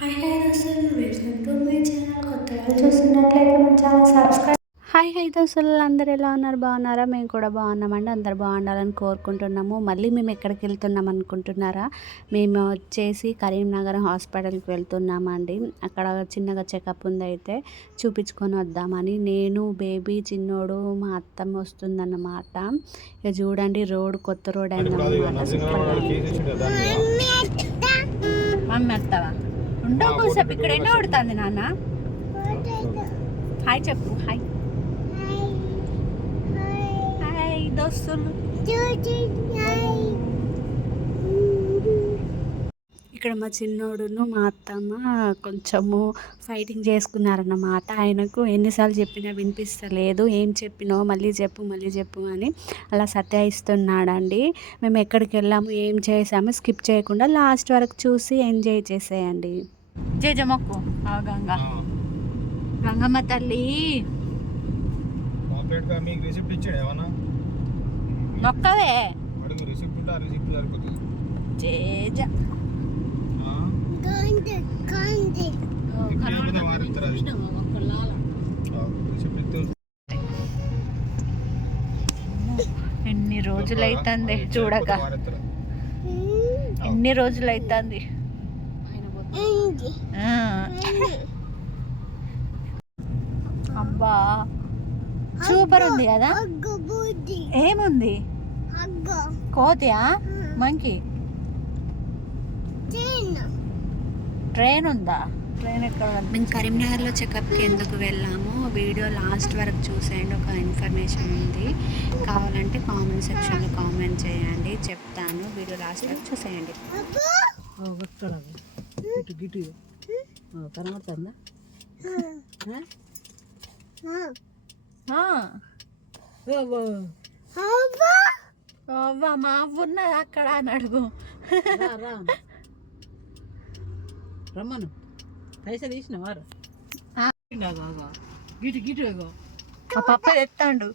Hi దోస్తులు, welcome to my channel. కొత్తగా చూస్తున్నట్లయితే మన ఛానల్ సబ్స్క్రైబ్. హాయ్ దోస్తులు, అందరు ఎలా ఉన్నారు? బాగున్నారా? మేము కూడా బాగున్నామండి. అందరు బాగుండాలని కోరుకుంటున్నాము. మళ్ళీ మేము ఎక్కడికి వెళ్తున్నాం అనుకుంటున్నారా? మేము వచ్చేసి కరీంనగర్ హాస్పిటల్కి వెళ్తున్నామండి. అక్కడ చిన్నగా చెకప్ ఉంది, అయితే చూపించుకొని వద్దామని. నేను, బేబీ, చిన్నోడు, మా అత్తమ్మ వస్తుందన్నమాట. ఇక చూడండి, కొత్త రోడ్ అయిందన్నమాట. మమ్మీ వస్తావా? ఉండవు కూసేపు ఇక్కడ. ఎన్నో కొడుతుంది నాన్న. హాయ్ చెప్పు. హాయ్ హాయ్ దోస్తులు. ఇక్కడ మా చిన్నోడును మా అత్తమ్మ కొంచెము ఫైటింగ్ చేసుకున్నారన్నమాట. ఆయనకు ఎన్నిసార్లు చెప్పినా వినిపిస్తలేదు. ఏం చెప్పినో మళ్ళీ చెప్పు అని అలా సతాయిస్తున్నాడండి. మేము ఎక్కడికి వెళ్ళాము, ఏం చేసాము స్కిప్ చేయకుండా లాస్ట్ వరకు చూసి ఎంజాయ్ చేసేయండి. జేజమ్మకు గంగమ్మ తల్లి నొక్కవే జేజ ఎన్ని రోజులైతుంది చూడక, ఎన్ని రోజులైతుంది. అబ్బా సూపర్ ఉంది కదా. ఏముంది? కోతియా? మంకీ? ట్రైన్ ఉందా? ట్రైన్ ఎక్కడ? మేము కరీంనగర్లో చెకప్కి ఎందుకు వెళ్ళాము వీడియో లాస్ట్ వరకు చూసేయండి. ఒక ఇన్ఫర్మేషన్ ఉంది, కావాలంటే కామెంట్ సెక్షన్లో కామెంట్ చేయండి, చెప్తాను. వీడియో లాస్ట్ వరకు చూసేయండి. కనబడుతుందా? మా ఉన్నది అక్కడ అని అడుగు. రమ్మను. పైసా తీసినవారు గిటు గిటు. మా పప్ప తెస్తాడు,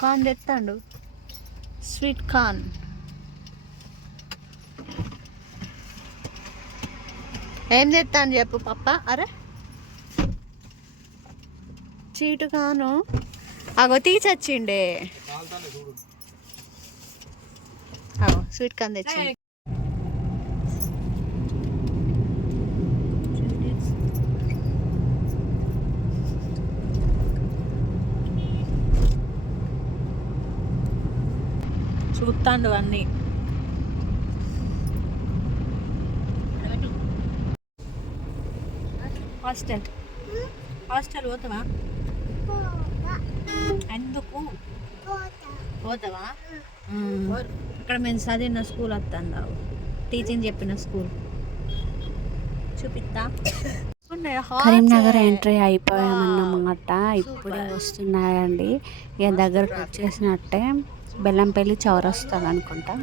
కాన్ తెస్తాడు, స్వీట్ కార్న్. ఏం తెస్తాను చెప్పు పప్ప. అరే చీటు కాను అగో తీసొచ్చిండే. అగో స్వీట్ కార్న్ తెచ్చిండు. చూస్తాడు అన్నీ. హాస్టల్ పోతావా? ఎందుకు పోతావా? ఇక్కడ మేము చదివిన స్కూల్ వస్తుందా? టీచింగ్ చెప్పిన స్కూల్ చూపిస్తా. కరీంనగర్ ఎంట్రీ అయిపోయామన్నమాట. ఇప్పుడే వస్తున్నాయండి. ఇక దగ్గరకు వచ్చేసినట్టే. బెల్లంపల్లి చౌరస్తాను అనుకుంటా.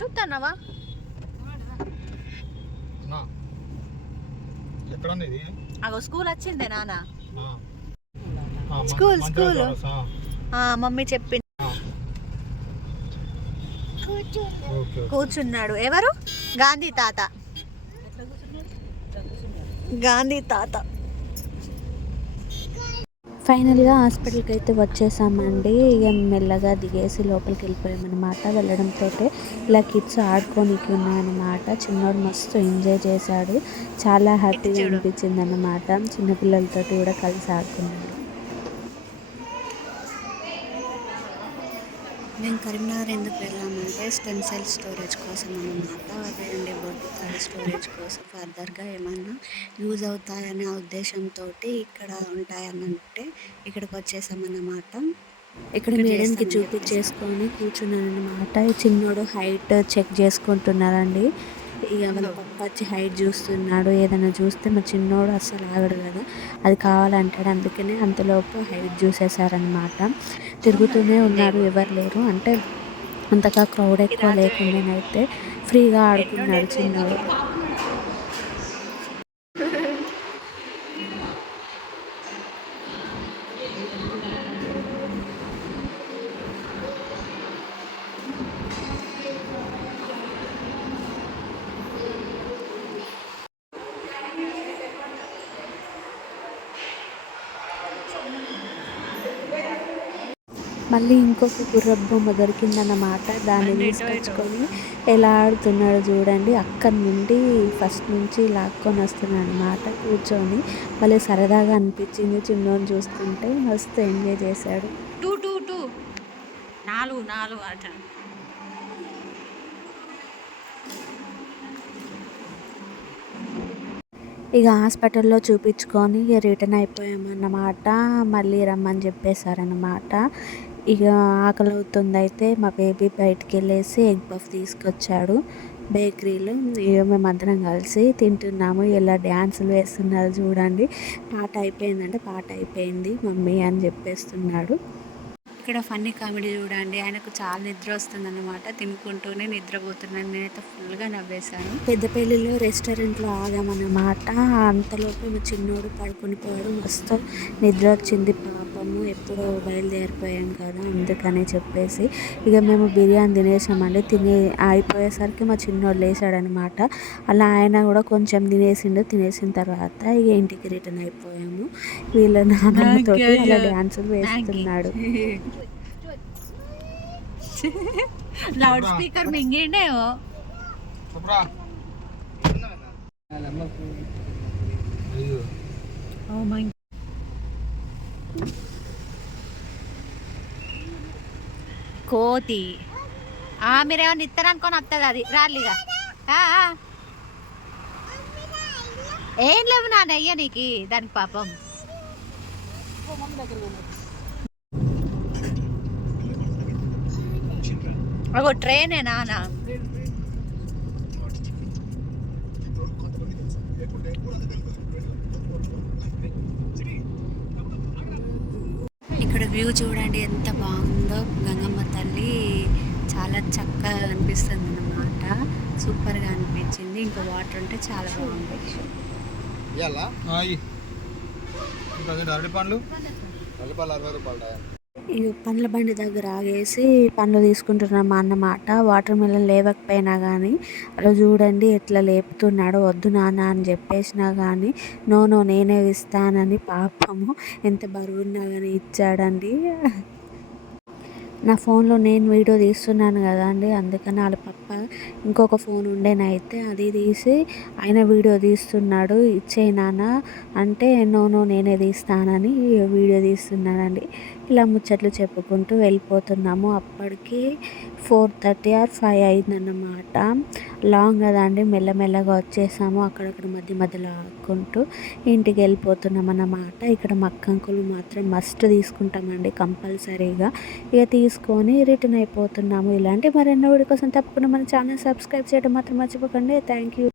చూస్తానవా? అగో స్కూల్ వచ్చిందే నాన్న. స్కూల్ మమ్మీ చెప్పింది. కూర్చున్నాడు. ఎవరు? గాంధీ తాత. ఫైనల్గా హాస్పిటల్కి అయితే వచ్చేసామండి. ఇక మెల్లగా దిగేసి లోపలికి వెళ్ళిపోయామన్నమాట. వెళ్ళడంతో ఇలా కిడ్స్ ఆడుకోనికి ఉన్నాయన్నమాట. చిన్నోడు మస్తు ఎంజాయ్ చేశాడు, చాలా హ్యాపీగా అనిపించింది అన్నమాట. చిన్నపిల్లలతో కూడా కలిసి ఆడుకున్నాడు. మేము కరీంనగర్ ఎందుకు వెళ్ళామంటే స్టెమ్ సెల్ స్టోరేజ్ కోసం అన్నమాట. అదేంటి బొడ్డు స్టోరేజ్ కోసం ఫర్దర్గా ఏమన్నా యూజ్ అవుతాయనే ఉద్దేశంతో ఇక్కడ ఉంటాయనంటే ఇక్కడికి వచ్చేసామన్నమాట. ఇక్కడ మేడంకి చూపించేసుకొని కూర్చున్నాను అన్నమాట. ఈ చిన్నోడు హైట్ చెక్ చేసుకుంటున్నారండి. ఇక వాళ్ళ పప్ప వచ్చి హైట్ చూస్తున్నాడు. ఏదైనా చూస్తే మా చిన్నోడు అస్సలు ఆగడు కదా, అది కావాలంటాడు. అందుకనే అంతలోపు హైట్ చూసేసారనమాట. తిరుగుతూనే ఉన్నారు, ఎవరు లేరు. అంటే అంతగా క్రౌడ్ ఎక్కువ లేకుండానైతే ఫ్రీగా ఆడుకున్నాడు చిన్నోడు. మళ్ళీ ఇంకొక గుర్రపు బొమ్మ దొరికిందన్నమాట. దాన్ని తీసుకొచ్చుకొని ఎలా ఆడుతున్నాడో చూడండి. అక్కడి నుండి ఫస్ట్ నుంచి లాక్కొని వస్తున్నాడు అనమాట కూర్చొని. భలే సరదాగా అనిపించింది చిన్నోని చూస్తుంటే. మస్తు ఎంజాయ్ చేశాడు. టూ టూ టూ 4 అట. ఇక హాస్పిటల్లో చూపించుకొని రిటర్న్ అయిపోయామన్నమాట. మళ్ళీ రమ్మని చెప్పేశారనమాట. ఇక ఆకలి అవుతుంది అయితే మా బేబీ బయటికి వెళ్ళేసి ఎగ్ పఫ్ తీసుకొచ్చాడు బేకరీలో. ఇక మేమందరం కలిసి తింటున్నాము. ఇలా డ్యాన్సులు వేస్తున్నారు చూడండి. పాట అయిపోయిందంటే పాట అయిపోయింది మమ్మీ అని చెప్పేస్తున్నాడు. ఇక్కడ ఫన్నీ కామెడీ చూడండి. ఆయనకు చాలా నిద్ర వస్తుందన్నమాట. తినుకుంటూనే నిద్రపోతున్నాను. నేనైతే ఫుల్గా నవ్వేశాను. పెద్దపల్లిలో రెస్టారెంట్లో ఆగామన్నమాట. అంతలోపు మా చిన్నోడు పడుకొని పోయాడు. మస్తు నిద్ర వచ్చింది పాపము. ఎప్పుడో బయలుదేరిపోయాం కదా అందుకని చెప్పేసి ఇక మేము బిర్యానీ తినేసామండి. అయిపోయేసరికి మా చిన్నోడు లేచాడనమాట. అలా ఆయన కూడా కొంచెం తినేసిన తర్వాత ఇక ఇంటికి రిటర్న్ అయిపోయాము. వీళ్ళ నాన్నమ్మతోటి అలా డ్యాన్సులు వేస్తున్నాడు. లౌడ్ స్పీకర్ మింగిండేమో. కోతి మీరేమన్నా ఇస్తారనుకొని వస్తుంది అది రాలిగా. ఏం లేవు నాన్న అయ్యా నీకు దానికి పాపం. అగో ట్రైనే నాన్న. ఇక్కడ వ్యూ చూడండి ఎంత బాగుందో. గంగమ్మ తల్లి చాలా చక్కగా అనిపిస్తుంది అన్నమాట. సూపర్గా అనిపించింది. ఇంకా వాటర్ ఉంటే చాలా బాగుంది. ఈ పండ్ల బండి దగ్గర ఆగేసి పండ్లు తీసుకుంటున్నాం అన్నమాట. వాటర్ మిలన్ లేవకపోయినా కానీ అలా చూడండి ఎట్లా లేపుతున్నాడో. వద్దు నాన్న అని చెప్పేసినా కానీ నో నేనే ఇస్తానని పాపము ఎంత బరువున్నా కానీ ఇచ్చాడండి. నా ఫోన్లో నేను వీడియో తీస్తున్నాను కదా అండి, అందుకని వాళ్ళ పప్ప ఇంకొక ఫోన్ ఉండేనైతే అది తీసి ఆయన వీడియో తీస్తున్నాడు. ఇచ్చేయి నాన్న అంటే నో నేనే తీస్తానని వీడియో తీస్తున్నానండి. ఇలా ముచ్చట్లు చెప్పుకుంటూ వెళ్ళిపోతున్నాము. అప్పటికి 4:30 or 5 అయిందన్నమాట. లాంగ్ కదా అండి, మెల్లమెల్లగా వచ్చేసాము. అక్కడక్కడ మధ్యలో ఆడుకుంటూ ఇంటికి వెళ్ళిపోతున్నాం అన్నమాట. ఇక్కడ మక్కంకులు మాత్రం మస్ట్ తీసుకుంటామండి కంపల్సరీగా. ఇక తీసుకొని రిటర్న్ అయిపోతున్నాము. ఇలాంటి మరెన్నో వీడియో కోసం తప్పకుండా మన ఛానల్ సబ్స్క్రైబ్ చేయడం మాత్రం మర్చిపోకండి. Thank you.